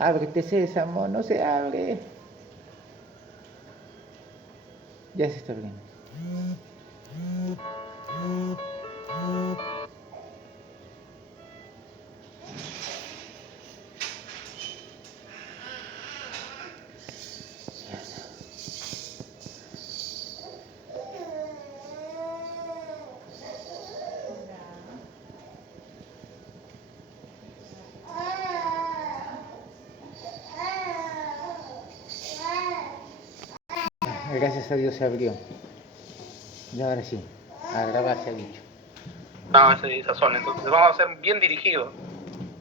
Ábrete, Sésamo, no se abre. Ya se está abriendo. Gracias a Dios se abrió. Y ahora sí, a grabar se ha dicho. No, esa zona. Entonces vamos a ser bien dirigidos.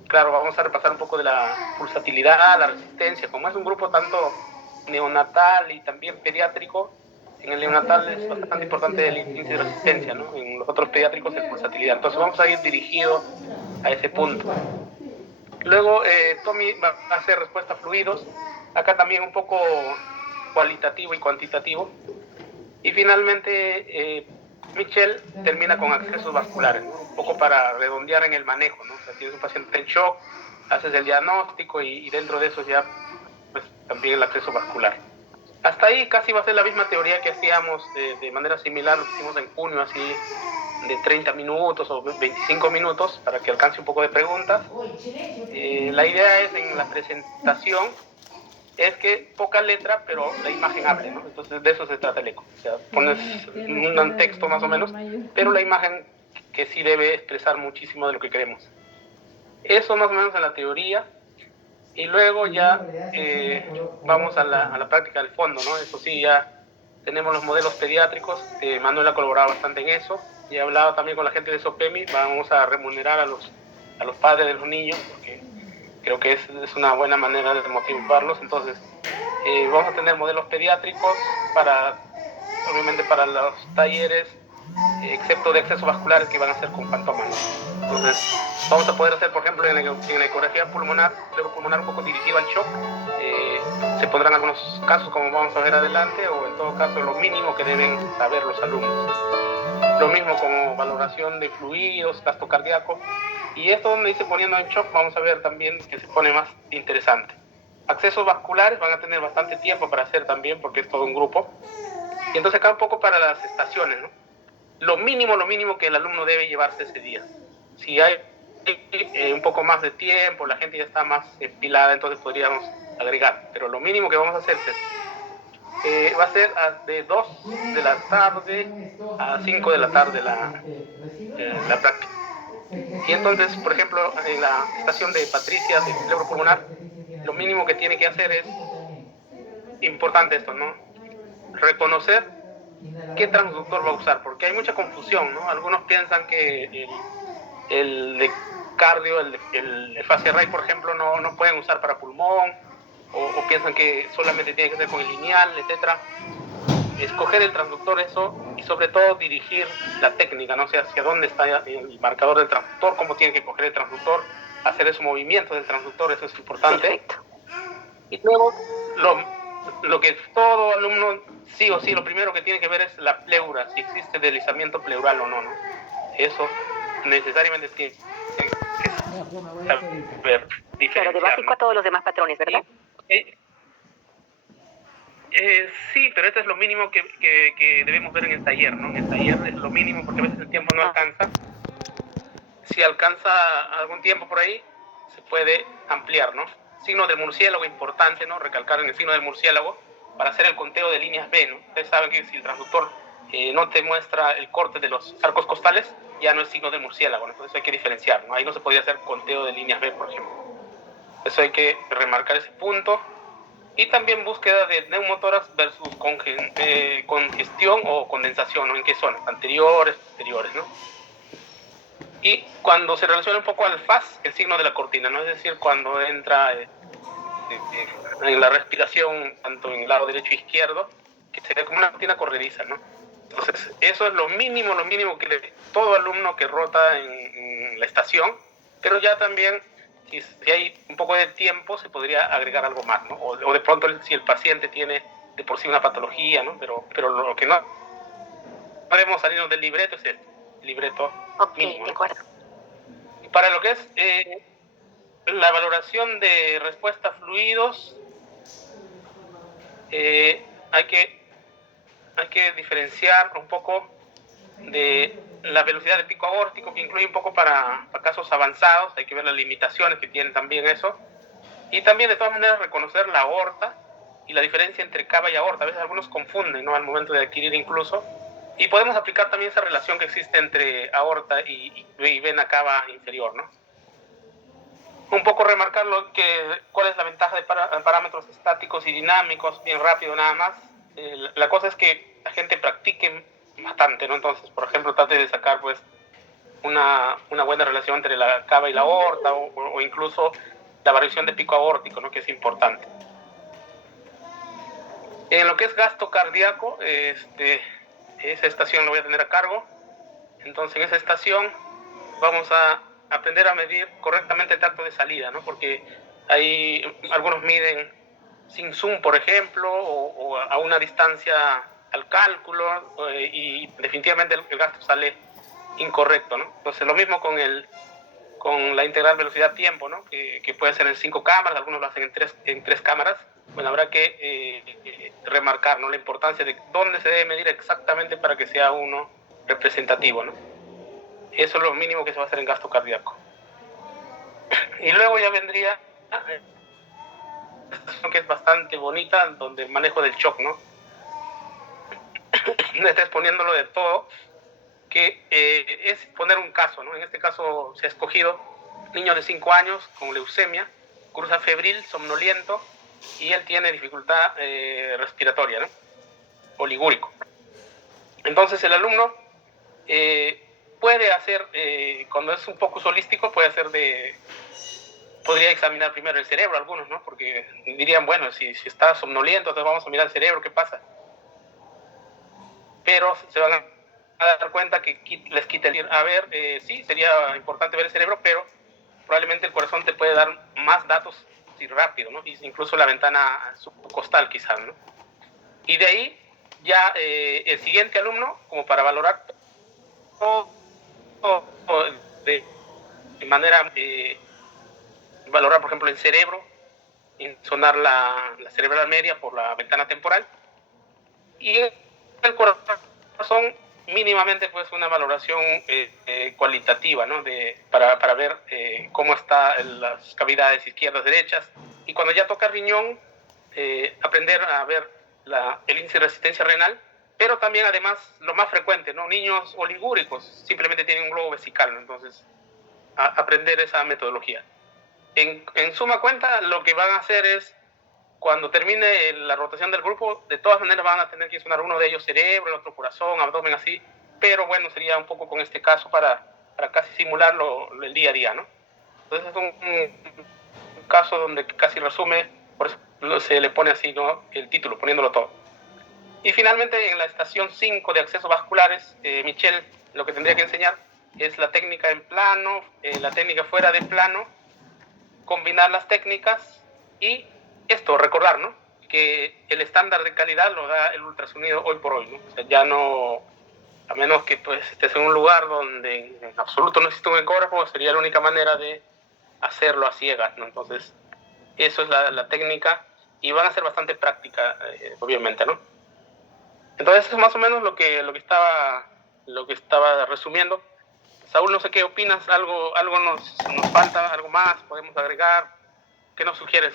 Claro, vamos a repasar un poco de la pulsatilidad, la resistencia. Como es un grupo tanto neonatal y también pediátrico, en el neonatal es bastante importante el índice de resistencia, ¿no? En los otros pediátricos es pulsatilidad. Entonces vamos a ir dirigidos a ese punto. Luego Tommy va a hacer respuesta a fluidos. Acá también un poco cualitativo y cuantitativo. Y finalmente Michelle termina con accesos vasculares, ¿no? Un poco para redondear en el manejo, ¿no? O sea, tienes un paciente en shock, haces el diagnóstico y dentro de eso ya pues, también el acceso vascular. Hasta ahí casi va a ser la misma teoría que hacíamos de manera similar, lo que hicimos en junio, así de 30 minutos o 25 minutos para que alcance un poco de preguntas. La idea es en la presentación es que poca letra, pero la imagen hable, ¿no? Entonces de eso se trata el eco. O sea, pones un texto más o menos, pero la imagen que sí debe expresar muchísimo de lo que queremos. Eso más o menos en la teoría. Y luego ya vamos a la práctica del fondo, ¿no? Eso sí, ya tenemos los modelos pediátricos. Manuel ha colaborado bastante en eso. Y he hablado también con la gente de SOPEMI. Vamos a remunerar a los padres de los niños, porque creo que es una buena manera de motivarlos. Entonces, vamos a tener modelos pediátricos obviamente para los talleres, excepto de acceso vasculares que van a ser con Pantoma, ¿no? Entonces, vamos a poder hacer, por ejemplo, en la ecografía pulmonar, un poco dirigido al shock. Se pondrán algunos casos, como vamos a ver adelante, o en todo caso, lo mínimo que deben saber los alumnos. Lo mismo como valoración de fluidos, gasto cardíaco. Y esto donde dice poniendo en shock, vamos a ver también que se pone más interesante. Accesos vasculares van a tener bastante tiempo para hacer también, porque es todo un grupo. Y entonces acá un poco para las estaciones, ¿no? Lo mínimo que el alumno debe llevarse ese día. Si hay un poco más de tiempo, la gente ya está más empilada, entonces podríamos agregar. Pero lo mínimo que vamos a hacer es va a ser de 2 de la tarde a 5 de la tarde la práctica. Y entonces, por ejemplo, en la estación de Patricia de cerebro pulmonar, lo mínimo que tiene que hacer es importante esto, ¿no? Reconocer qué transductor va a usar, porque hay mucha confusión, ¿no? Algunos piensan que el de cardio, el de fascia ray, por ejemplo, no pueden usar para pulmón, o piensan que solamente tiene que ser con el lineal, etcétera. Escoger el transductor, eso, y sobre todo dirigir la técnica, no sé hacia dónde está el marcador del transductor, cómo tiene que coger el transductor, hacer esos movimientos del transductor, eso es importante. Perfecto. Y luego, lo que todo alumno, sí o sí, lo primero que tiene que ver es la pleura, si existe deslizamiento pleural o no, ¿no? Eso necesariamente tiene que saber diferenciar. Claro, de básico, ¿no?, a todos los demás patrones, ¿verdad? Sí, pero esto es lo mínimo que debemos ver en el taller, ¿no? En el taller es lo mínimo porque a veces el tiempo no alcanza. Si alcanza algún tiempo por ahí, se puede ampliar, ¿no? Signo del murciélago, importante, ¿no? Recalcar en el signo del murciélago para hacer el conteo de líneas B, ¿no? Ustedes saben que si el transductor no te muestra el corte de los arcos costales, ya no es signo del murciélago, ¿no? Entonces hay que diferenciar, ¿no? Ahí no se podría hacer conteo de líneas B, por ejemplo. Eso hay que remarcar ese punto. Y también búsqueda de neumotórax versus congestión o condensación, ¿no? ¿En qué zona? Anteriores, posteriores, ¿no? Y cuando se relaciona un poco al FAS, el signo de la cortina, ¿no? Es decir, cuando entra en la respiración, tanto en el lado derecho e izquierdo, que se ve como una cortina corrediza, ¿no? Entonces, eso es lo mínimo que todo alumno que rota en la estación, pero ya también, si hay un poco de tiempo, se podría agregar algo más, ¿no? O de pronto, si el paciente tiene de por sí una patología, ¿no? Pero lo que no podemos salirnos del libreto es el libreto mínimo, ¿no? De acuerdo. Para lo que es la valoración de respuesta a fluidos, hay que diferenciar un poco de la velocidad de pico aórtico, que incluye un poco para casos avanzados. Hay que ver las limitaciones que tiene también eso. Y también, de todas maneras, reconocer la aorta y la diferencia entre cava y aorta. A veces algunos confunden, ¿no?, al momento de adquirir incluso. Y podemos aplicar también esa relación que existe entre aorta y vena cava inferior, ¿no? Un poco remarcar cuál es la ventaja de parámetros estáticos y dinámicos, bien rápido nada más. La cosa es que la gente practique bastante, ¿no? Entonces, por ejemplo, trate de sacar pues una buena relación entre la cava y la aorta, o incluso la variación de pico aórtico, ¿no?, que es importante. En lo que es gasto cardíaco, esa estación lo voy a tener a cargo. Entonces, en esa estación vamos a aprender a medir correctamente el tacto de salida, ¿no? Porque algunos miden sin zoom, por ejemplo, o a una distancia al cálculo, y definitivamente el gasto sale incorrecto, ¿no? Entonces, lo mismo con la integral velocidad-tiempo, ¿no? Que puede ser en 5 cámaras, algunos lo hacen en 3 cámaras. Bueno, habrá que remarcar, ¿no?, la importancia de dónde se debe medir exactamente para que sea uno representativo, ¿no? Eso es lo mínimo que se va a hacer en gasto cardíaco. Y luego ya vendría que es bastante bonita, donde el manejo del shock, ¿no? Está exponiéndolo de todo, que es poner un caso, ¿no? En este caso se ha escogido niño de 5 años con leucemia, cursa febril, somnoliento, y él tiene dificultad respiratoria, ¿no?, oligúrico. Entonces el alumno puede hacer, cuando es un poco holístico, podría examinar primero el cerebro algunos, ¿no? Porque dirían, bueno, si está somnoliento, entonces vamos a mirar el cerebro, ¿qué pasa? Pero se van a dar cuenta que les quita el... A ver, sí, sería importante ver el cerebro, pero probablemente el corazón te puede dar más datos y rápido, ¿no? Incluso la ventana subcostal quizás, ¿no? Y de ahí ya el siguiente alumno, como para valorar todo de manera... valorar, por ejemplo, el cerebro, sonar la cerebral media por la ventana temporal, y el corazón mínimamente pues una valoración cualitativa, ¿no?, para ver cómo están las cavidades izquierdas, derechas, y cuando ya toca riñón, aprender a ver el índice de resistencia renal, pero también además lo más frecuente, ¿no?, niños oligúricos simplemente tienen un globo vesical, ¿no? Entonces aprender esa metodología. En suma cuenta, lo que van a hacer es, cuando termine la rotación del grupo, de todas maneras van a tener que sonar uno de ellos cerebro, el otro corazón, abdomen, así, pero bueno, sería un poco con este caso para casi simularlo el día a día, ¿no? Entonces es un caso donde casi resume, por eso se le pone así, ¿no?, el título, poniéndolo todo. Y finalmente, en la estación 5 de accesos vasculares, Michelle lo que tendría que enseñar es la técnica en plano, la técnica fuera de plano, combinar las técnicas y recordar, ¿no?, que el estándar de calidad lo da el ultrasonido hoy por hoy, ¿no? O sea, ya no, a menos que pues estés en un lugar donde en absoluto no existe un ecógrafo, sería la única manera de hacerlo a ciegas, ¿no? Entonces, eso es la técnica, y van a ser bastante práctica, obviamente, ¿no? Entonces, eso es más o menos lo que estaba resumiendo. Saúl, no sé qué opinas, algo nos falta, algo más podemos agregar, ¿qué nos sugieres?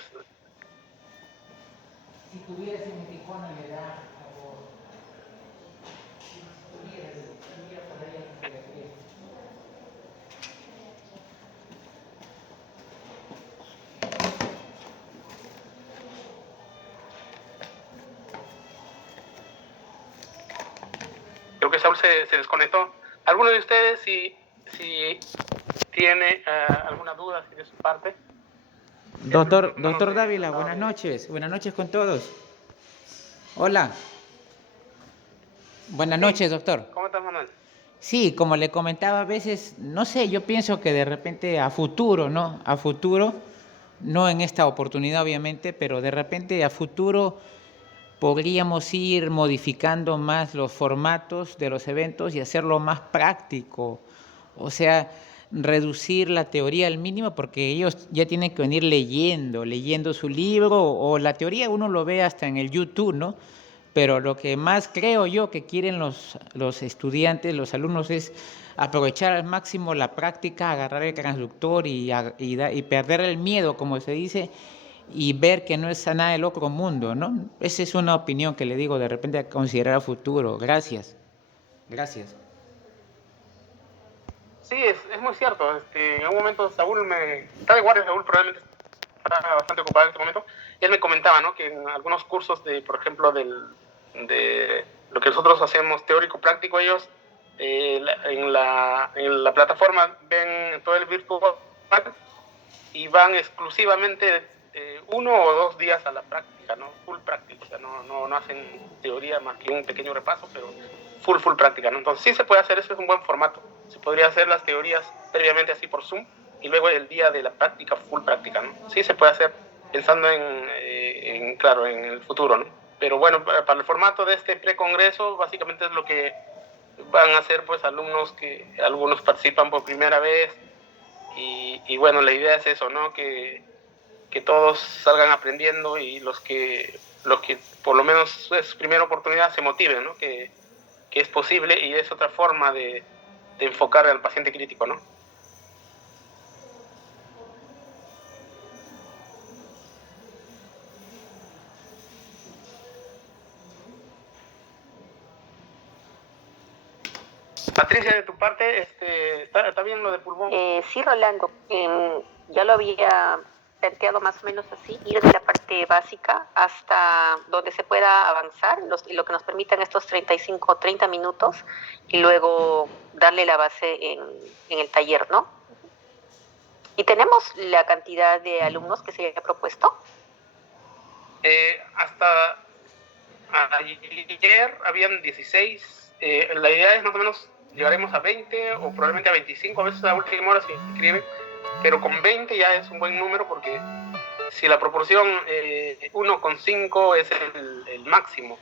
Si tuvieras en Tijuana le da favor. Si tuvieras por ahí en fotografía. Creo que Saúl se desconectó. ¿Alguno de ustedes, si tiene alguna duda de su parte? Doctor Dávila, buenas noches. Buenas noches con todos. Hola. Buenas noches, doctor. ¿Cómo estás, Manuel? Sí, como le comentaba, a veces, no sé, yo pienso que de repente a futuro, ¿no? A futuro, no en esta oportunidad obviamente, pero de repente a futuro podríamos ir modificando más los formatos de los eventos y hacerlo más práctico. O sea, reducir la teoría al mínimo, porque ellos ya tienen que venir leyendo su libro, o la teoría uno lo ve hasta en el YouTube, ¿no? Pero lo que más creo yo que quieren los estudiantes, los alumnos, es aprovechar al máximo la práctica, agarrar el transductor y perder el miedo, como se dice, y ver que no es nada del otro mundo, ¿no? Esa es una opinión que le digo de repente a considerar a futuro. Gracias. Gracias. Sí, es muy cierto. En un momento Saúl está de guardia. Saúl probablemente está bastante ocupado en este momento. Y él me comentaba, ¿no? Que en algunos cursos de, por ejemplo, de lo que nosotros hacemos teórico-práctico, ellos en la plataforma ven todo el virtual y van exclusivamente 1 o 2 días a la práctica, ¿no? Full práctica. O sea, no hacen teoría más que un pequeño repaso, pero full práctica, ¿no? Entonces sí se puede hacer, eso es un buen formato. Se podría hacer las teorías previamente así por Zoom y luego el día de la práctica, full práctica, ¿no? Sí se puede hacer pensando claro, en el futuro, ¿no? Pero bueno, para el formato de este precongreso, básicamente es lo que van a hacer pues alumnos que algunos participan por primera vez y bueno, la idea es eso, ¿no? Que todos salgan aprendiendo y los que por lo menos es su primera oportunidad se motiven, ¿no? Que es posible y es otra forma de enfocar al paciente crítico, ¿no? Patricia, de tu parte, ¿está bien lo de pulmón? Sí, Rolando. Ya lo había planteado más o menos así, ir de la parte básica hasta donde se pueda avanzar, lo que nos permitan estos 35 o 30 minutos, y luego darle la base en el taller, ¿no? ¿Y tenemos la cantidad de alumnos que se haya propuesto? Hasta ayer habían 16. La idea es más o menos llegaremos a 20 o probablemente a 25, a veces a última hora se inscriben, pero con 20 ya es un buen número, porque si la proporción 1,5 es el máximo,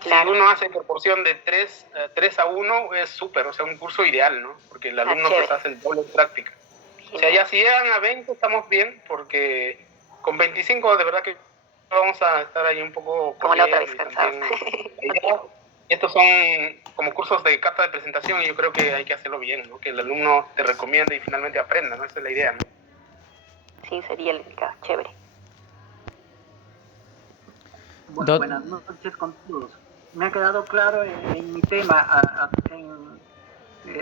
claro. Si uno hace proporción de 3 a 1 es súper, o sea, un curso ideal, ¿no? Porque el alumno pues hace el doble de práctica. O sea, ya si llegan a 20 estamos bien, porque con 25 de verdad que vamos a estar ahí un poco... Como la otra vez cansados. Estos son como cursos de carta de presentación y yo creo que hay que hacerlo bien, ¿no? Que el alumno te recomiende y finalmente aprenda, ¿no? Esa es la idea, ¿no? Sí, sería el caso, chévere. Bueno, buenas noches con todos. Me ha quedado claro en mi tema, en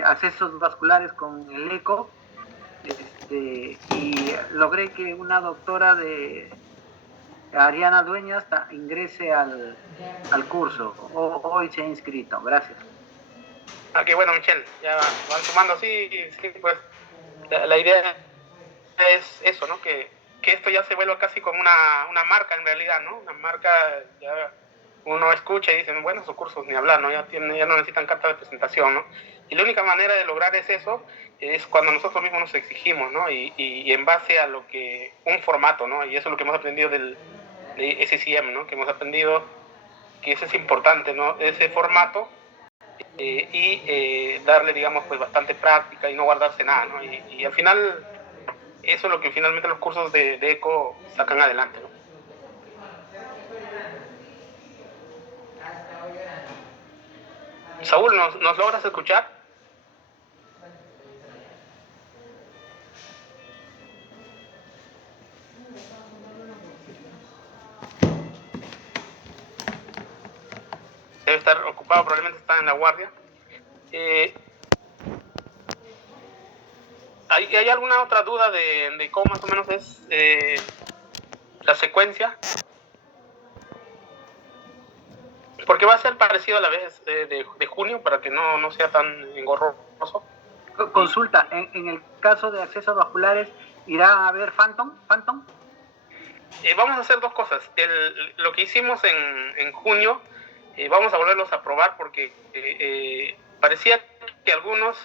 accesos vasculares con el eco, y logré que una doctora de Ariana Dueñas ingrese al curso. Hoy se ha inscrito. Gracias. Ah, qué bueno, Michelle. Ya van sumando, sí, pues la idea es eso, ¿no? Que esto ya se vuelva casi como una marca en realidad, ¿no? Una marca, ya uno escucha y dicen, bueno, esos cursos ni hablar, ¿no? Ya no necesitan carta de presentación, ¿no? Y la única manera de lograr eso es cuando nosotros mismos nos exigimos, ¿no? Y en base a lo que, un formato, ¿no? Y eso es lo que hemos aprendido de SCM, ¿no? Que hemos aprendido que eso es importante, ¿no? Ese formato y darle, digamos, pues bastante práctica y no guardarse nada, ¿no? Y al final, eso es lo que finalmente los cursos de ECO sacan adelante, ¿no? Saúl, ¿nos logras escuchar? Debe estar ocupado, probablemente está en la guardia. ¿Hay alguna otra duda de cómo más o menos es la secuencia? Porque va a ser parecido a la vez de junio, para que no sea tan engorroso. Consulta, en el caso de accesos vasculares, ¿irá a haber Phantom? Vamos a hacer dos cosas. Lo que hicimos en junio, vamos a volverlos a probar, porque parecía que algunos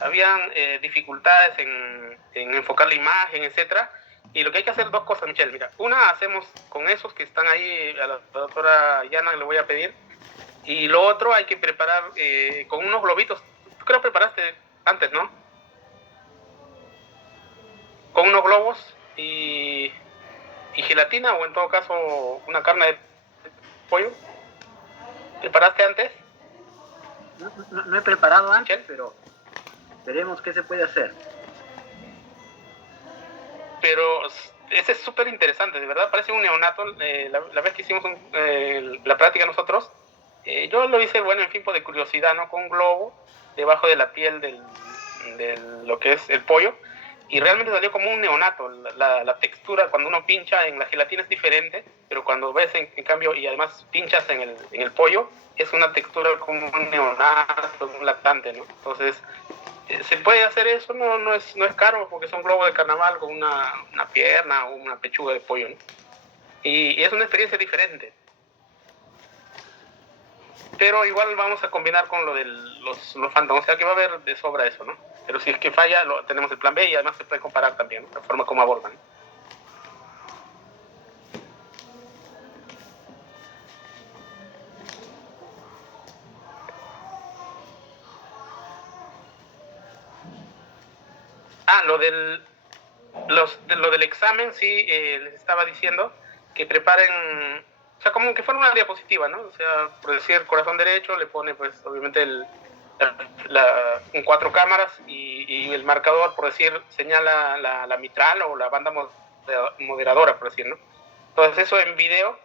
habían dificultades en enfocar la imagen, etcétera. Y lo que hay que hacer dos cosas, Michelle. Mira, una hacemos con esos que están ahí, a la doctora Yana le voy a pedir. Y lo otro hay que preparar con unos globitos. Tú creo que preparaste antes, ¿no? con unos globos y gelatina, o en todo caso una carne de pollo. ¿Preparaste antes? No he preparado antes, Michelle, pero veremos qué se puede hacer. pero ese es súper interesante, de verdad parece un neonato. La vez que hicimos la práctica nosotros, yo lo hice, bueno, en fin, por de curiosidad, ¿no? Con un globo debajo de la piel de lo que es el pollo, y realmente salió como un neonato. La textura, cuando uno pincha en la gelatina es diferente, pero cuando ves en cambio, y además pinchas en el pollo, es una textura como un neonato, un lactante, ¿no? Entonces, se puede hacer eso, no es caro, porque son globos de carnaval con una pierna o una pechuga de pollo, ¿no? Y es una experiencia diferente. Pero igual vamos a combinar con lo de los Phantom, o sea que va a haber de sobra eso, ¿no? Pero si es que falla, tenemos el plan B, y además se puede comparar también, ¿no? La forma como abordan. Lo del examen, sí, les estaba diciendo que preparen, o sea, como que fuera una diapositiva, ¿no? O sea, por decir corazón derecho, le pone, pues, obviamente en 4 cámaras, y el marcador, por decir, señala la mitral o la banda moderadora, por decir, ¿no? Entonces, eso en video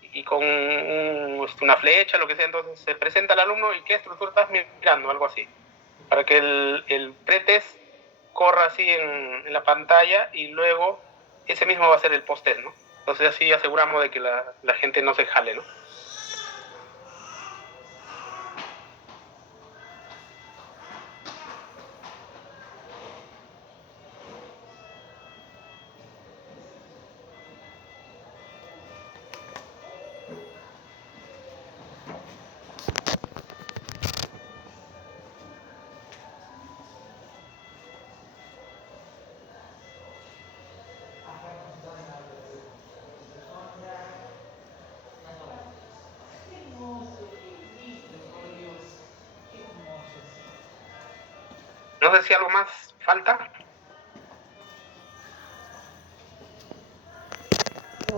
y con una flecha, lo que sea, entonces se presenta al alumno y qué estructura estás mirando, algo así, para que el pretest corra así en la pantalla, y luego ese mismo va a ser el post-test, ¿no? Entonces así aseguramos de que la gente no se jale, ¿no? No sé si algo más falta.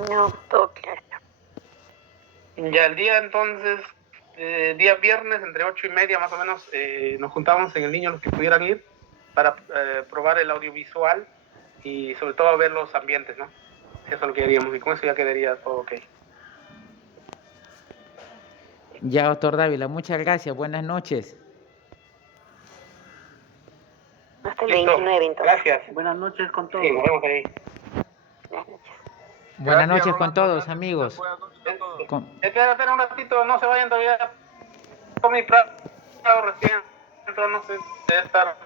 No, todo claro. Ya el día entonces, día viernes, entre 8:30 más o menos, nos juntábamos en el Niño, los que pudieran ir, para probar el audiovisual y sobre todo ver los ambientes, ¿no? Eso es lo que haríamos, y con eso ya quedaría todo ok. Ya, doctor Dávila, muchas gracias. Buenas noches. Hasta el Listo. 29 entonces. Gracias. Buenas noches con todos. Sí, nos vemos ahí. Buenas noches. Buenas Gracias, noches con Rolando. todos, Gracias, amigos. Buenas noches a todos. Espera un ratito, no se vayan todavía. Tommy Prado recién entró, no sé, debe estar.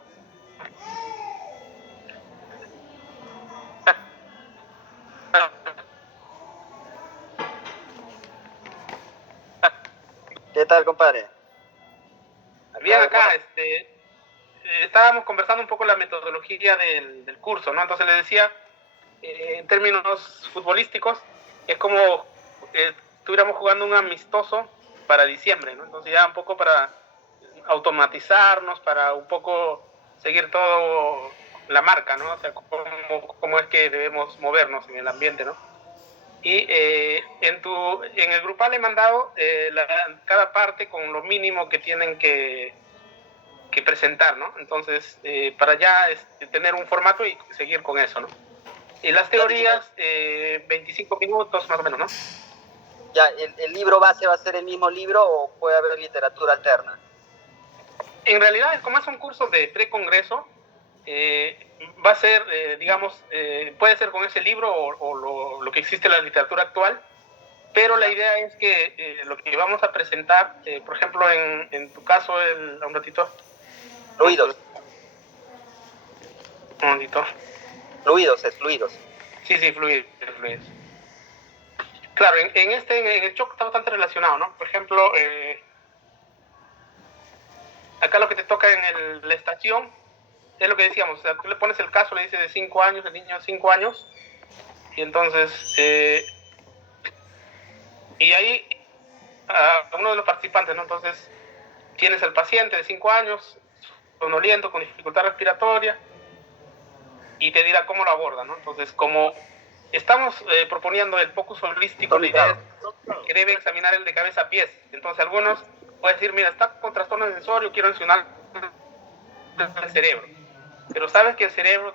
¿Qué tal, compadre? Bien, acá, estábamos conversando un poco la metodología del curso, ¿no? Entonces le decía, en términos futbolísticos, es como estuviéramos jugando un amistoso para diciembre, ¿no? Entonces ya un poco para automatizarnos, para un poco seguir todo la marca, ¿no? O sea, cómo es que debemos movernos en el ambiente, ¿no? Y en el grupal he mandado cada parte con lo mínimo que tienen que presentar, ¿no? Entonces, para ya tener un formato y seguir con eso, ¿no? Y las teorías, 25 minutos más o menos, ¿no? Ya, ¿el libro base va a ser el mismo libro o puede haber literatura alterna? En realidad, como es un curso de precongreso, va a ser, digamos, puede ser con ese libro o lo que existe en la literatura actual, pero la idea es que lo que vamos a presentar, por ejemplo, en tu caso, un ratito. Fluidos. Un momentito. Fluidos. Sí, fluidos. Claro, en el shock está bastante relacionado, ¿no? Por ejemplo, acá lo que te toca en la estación es lo que decíamos, o sea, tú le pones el caso, le dices de 5 años, el niño de 5 años, y entonces, y ahí, a uno de los participantes, ¿no? Entonces, tienes al paciente de 5 años, somnoliento, con dificultad respiratoria, y te dirá cómo lo aborda, ¿no? Entonces, como estamos proponiendo el focus holístico, la idea es que debe examinar el de cabeza a pies. Entonces, algunos pueden decir, mira, está con trastorno sensorio, quiero mencionar el cerebro. Pero sabes que el cerebro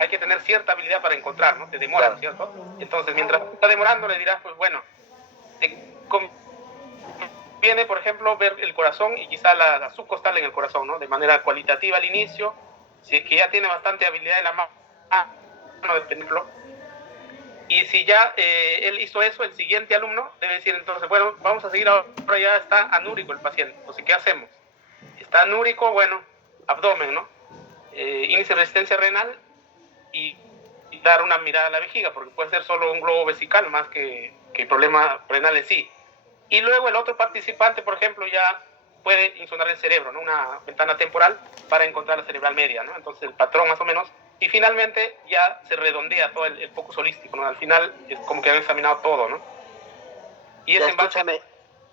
hay que tener cierta habilidad para encontrar, ¿no? Te demora, claro, ¿cierto? Entonces, mientras está demorando, le dirás, pues bueno, te conviene, por ejemplo, ver el corazón y quizá la subcostal en el corazón, ¿no? De manera cualitativa al inicio, si es que ya tiene bastante habilidad en la mano, por ejemplo. Y si ya él hizo eso, el siguiente alumno debe decir entonces, bueno, vamos a seguir ahora, ya está anúrico el paciente. Entonces, ¿qué hacemos? Está anúrico, bueno, abdomen, ¿no? Índice de resistencia renal y dar una mirada a la vejiga, porque puede ser solo un globo vesical más que problema renal en sí. Y luego el otro participante, por ejemplo, ya puede insonar el cerebro, ¿no? Una ventana temporal para encontrar la cerebral media, ¿no? Entonces el patrón más o menos. Y finalmente ya se redondea todo el focus holístico, ¿no? Al final es como que han examinado todo, ¿no? Y es escúchame,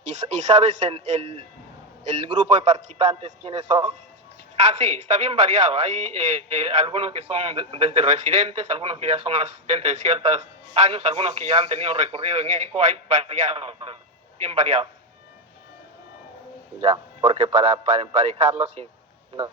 ¿y sabes el grupo de participantes quiénes son? Ah, sí, está bien variado. Hay algunos que son desde residentes, algunos que ya son asistentes de ciertos años, algunos que ya han tenido recorrido en ECO, hay variado, bien variado. Ya, porque para emparejarlos, no.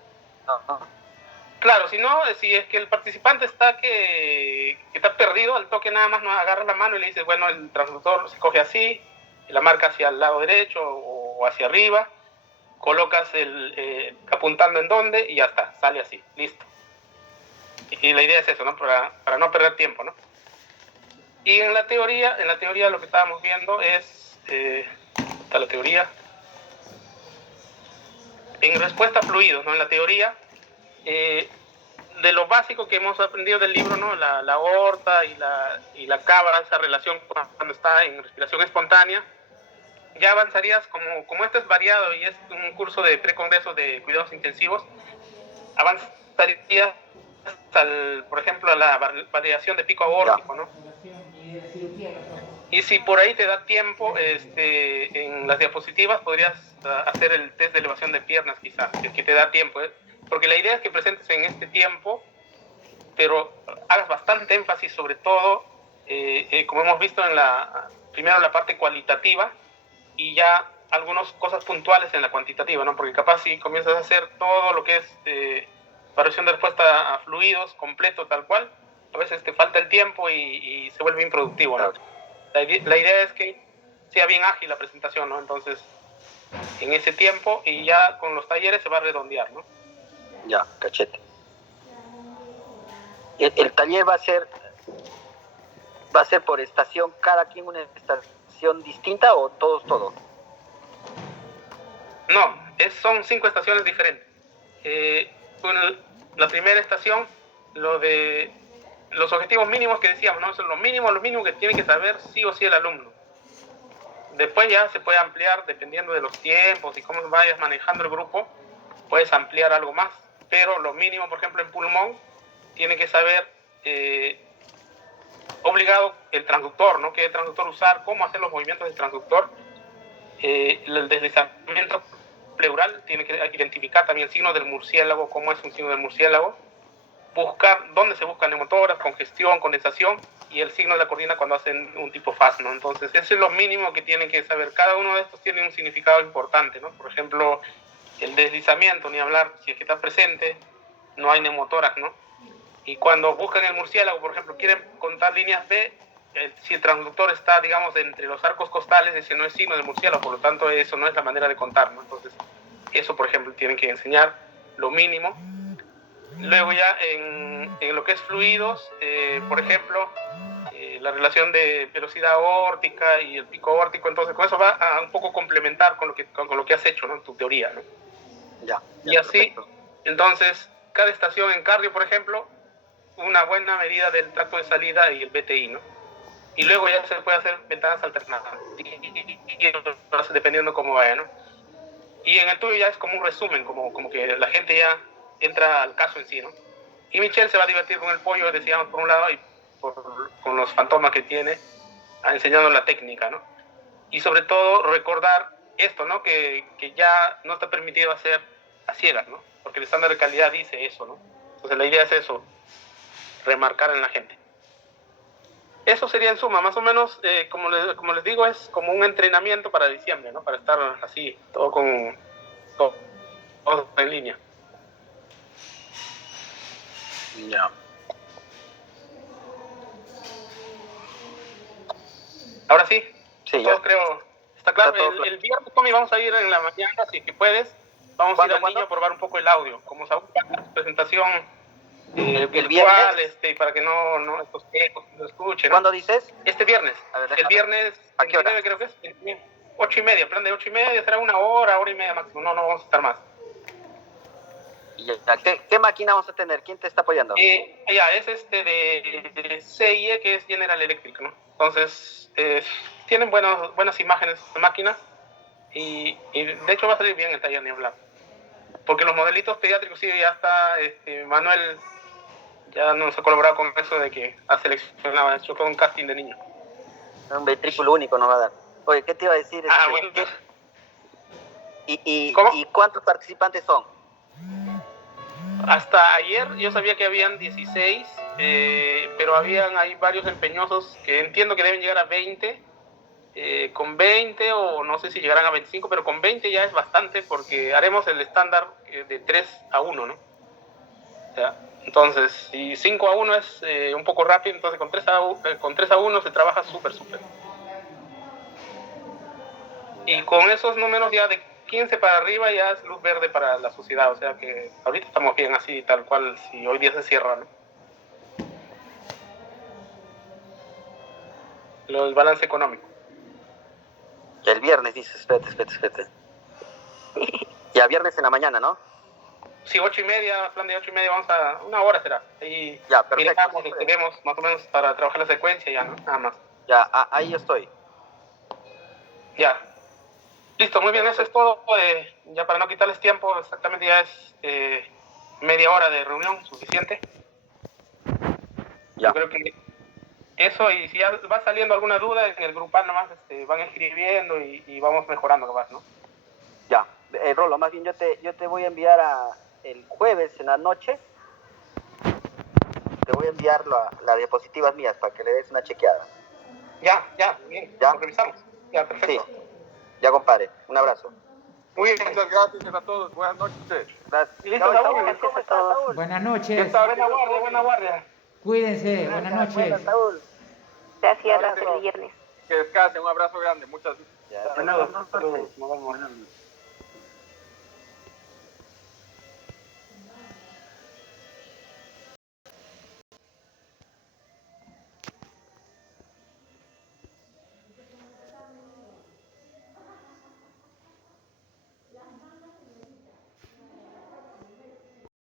Claro, si es que el participante está que está perdido, al toque nada más no agarra la mano y le dices, bueno, el transductor se coge así, la marca hacia el lado derecho o hacia arriba, colocas apuntando en dónde y ya está, sale así, listo. Y la idea es eso, ¿no? Para no perder tiempo, ¿no? Y en la teoría lo que estábamos viendo es, está la teoría, en respuesta a fluidos, ¿no? En la teoría, de lo básico que hemos aprendido del libro, ¿no? La aorta y la cava, esa relación cuando está en respiración espontánea, ya avanzarías, como esto es variado y es un curso de precongreso de cuidados intensivos, avanzarías por ejemplo, a la variación de pico aórtico, ¿no? Y si por ahí te da tiempo, en las diapositivas podrías hacer el test de elevación de piernas, quizás, si es que te da tiempo, ¿eh? Porque la idea es que presentes en este tiempo, pero hagas bastante énfasis sobre todo, como hemos visto primero en la parte cualitativa y ya algunas cosas puntuales en la cuantitativa, ¿no? Porque capaz si comienzas a hacer todo lo que es variación de respuesta a fluidos completo, tal cual, a veces te falta el tiempo y se vuelve improductivo, ¿no? La idea es que sea bien ágil la presentación, ¿no? Entonces, en ese tiempo y ya con los talleres se va a redondear, ¿no? Ya, cachete. ¿El taller va a ser por estación, cada quien una estación distinta o todos todo? No, son 5 estaciones diferentes. La primera estación, lo de los objetivos mínimos que decíamos, ¿no? Son lo mínimo que tiene que saber sí o sí el alumno. Después ya se puede ampliar dependiendo de los tiempos y cómo vayas manejando el grupo, puedes ampliar algo más. Pero lo mínimo, por ejemplo, en pulmón, tiene que saber obligado el transductor, ¿no? ¿Qué transductor usar? ¿Cómo hacer los movimientos del transductor? El deslizamiento pleural, tiene que identificar también el signo del murciélago, cómo es un signo del murciélago, buscar dónde se buscan neumotoras, congestión, condensación, y el signo de la cordina cuando hacen un tipo FAS, ¿no? Entonces, eso es lo mínimo que tienen que saber. Cada uno de estos tiene un significado importante, ¿no? Por ejemplo, el deslizamiento, ni hablar, si es que está presente, no hay neumotórax, ¿no? Y cuando buscan el murciélago, por ejemplo, quieren contar líneas B, si el transductor está, digamos, entre los arcos costales, ese no es signo del murciélago, por lo tanto, eso no es la manera de contar, ¿no? Entonces, eso, por ejemplo, tienen que enseñar lo mínimo. Luego ya en lo que es fluidos, por ejemplo, la relación de velocidad aórtica y el pico aórtico, entonces con eso va a un poco complementar con lo que has hecho, ¿no? En tu teoría, ¿no? Ya, y así, perfecto. Entonces, cada estación en cardio, por ejemplo, una buena medida del tracto de salida y el BTI, ¿no? Y luego ya se puede hacer ventanas alternadas, dependiendo cómo vaya, ¿no? Y en el tuyo ya es como un resumen, como que la gente ya entra al caso en sí, ¿no? Y Michelle se va a divertir con el pollo, decíamos, por un lado, y con los fantomas que tiene, enseñando la técnica, ¿no? Y sobre todo recordar esto, ¿no? Que ya no está permitido hacer a ciegas, ¿no? Porque el estándar de calidad dice eso, ¿no? Entonces la idea es eso, remarcar en la gente. Eso sería en suma, más o menos, como les digo, es como un entrenamiento para diciembre, ¿no? Para estar así, todo en línea. Ya. Ahora sí, Sí, todo ya. creo, está claro. Está todo claro. El viernes, Tommy, vamos a ir en la mañana, si que puedes, vamos a ir al niño a probar un poco el audio, como Saúl, para la presentación ¿El virtual, viernes? para que no estos ecos no escuchen, ¿no? ¿Cuándo dices? Este viernes, A ver, el viernes ¿a qué hora? 29 creo que es, 8:30, plan de 8:30, será una hora y media máximo, no vamos a estar más. Ya. ¿Qué máquina vamos a tener? ¿Quién te está apoyando? Ya, es de CIE, que es General Electric, ¿no? Entonces, tienen buenas imágenes de máquinas y de hecho va a salir bien el taller, ni hablar. Porque los modelitos pediátricos, sí, ya está, Manuel ya nos ha colaborado con eso de que ha seleccionado, ha hecho todo un casting de niños. Un ventrículo único nos va a dar. Oye, ¿qué te iba a decir? Bueno. ¿Cómo? ¿Y cuántos participantes son? Hasta ayer yo sabía que habían 16, pero hay varios empeñosos que entiendo que deben llegar a 20. Con 20 o no sé si llegarán a 25, pero con 20 ya es bastante porque haremos el estándar de 3-1, ¿no? O sea, entonces, si 5-1 es un poco rápido, entonces con 3-1 se trabaja súper. Y con esos números ya de 15 para arriba ya es luz verde para la sociedad, o sea que ahorita estamos bien así, tal cual, si hoy día se cierra, ¿no? El balance económico. Que el viernes dices, espérate. Ya, viernes en la mañana, ¿no? Sí, 8:30, plan de 8:30, vamos a... Una hora será. Ahí ya, perfecto. Miramos lo que tenemos más o menos para trabajar la secuencia ya, ¿no? Nada más. Ya, ahí yo estoy. Ya. Listo, muy bien, eso es todo. Ya para no quitarles tiempo, exactamente ya es media hora de reunión, suficiente. Ya. Yo creo que eso, y si ya va saliendo alguna duda en el grupal nomás, van escribiendo y vamos mejorando nomás, ¿no? Ya, Rolo, más bien yo te voy a enviar el jueves en la noche, te voy a enviar las diapositivas mías para que le des una chequeada. Ya, bien, ¿Ya? lo revisamos. Ya, perfecto. Sí, ya compadre, un abrazo. Muy bien, Muchas gracias a todos, buenas noches. Gracias. Listo, Saúl, Gracias a todos. Buenas noches. Buena guardia. Cuídense. Buenas noches. Buenas, Saúl. Gracias, hasta el viernes. Que descansen, un abrazo grande, muchas gracias. Ya, Buenas noches. Nos vemos. Buenas noches.